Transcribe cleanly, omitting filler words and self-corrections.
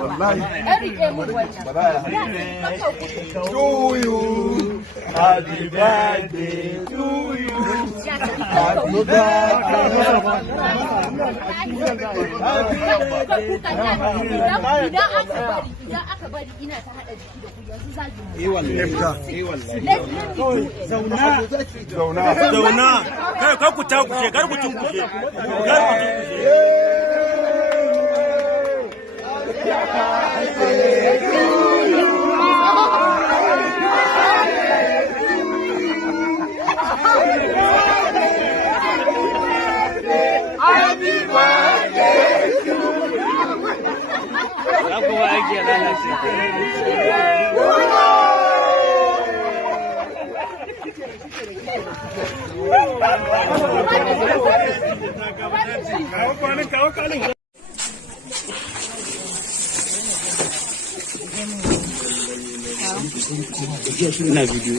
wallahi ɗan riƙe mu wannan to you happy birthday to you happy birthday idan aka bari ina ta haɗa jiki da ku yanzu zagi zauna kai ku ta kushe kar ku tun kushe Kowa ake lalace. Ina video.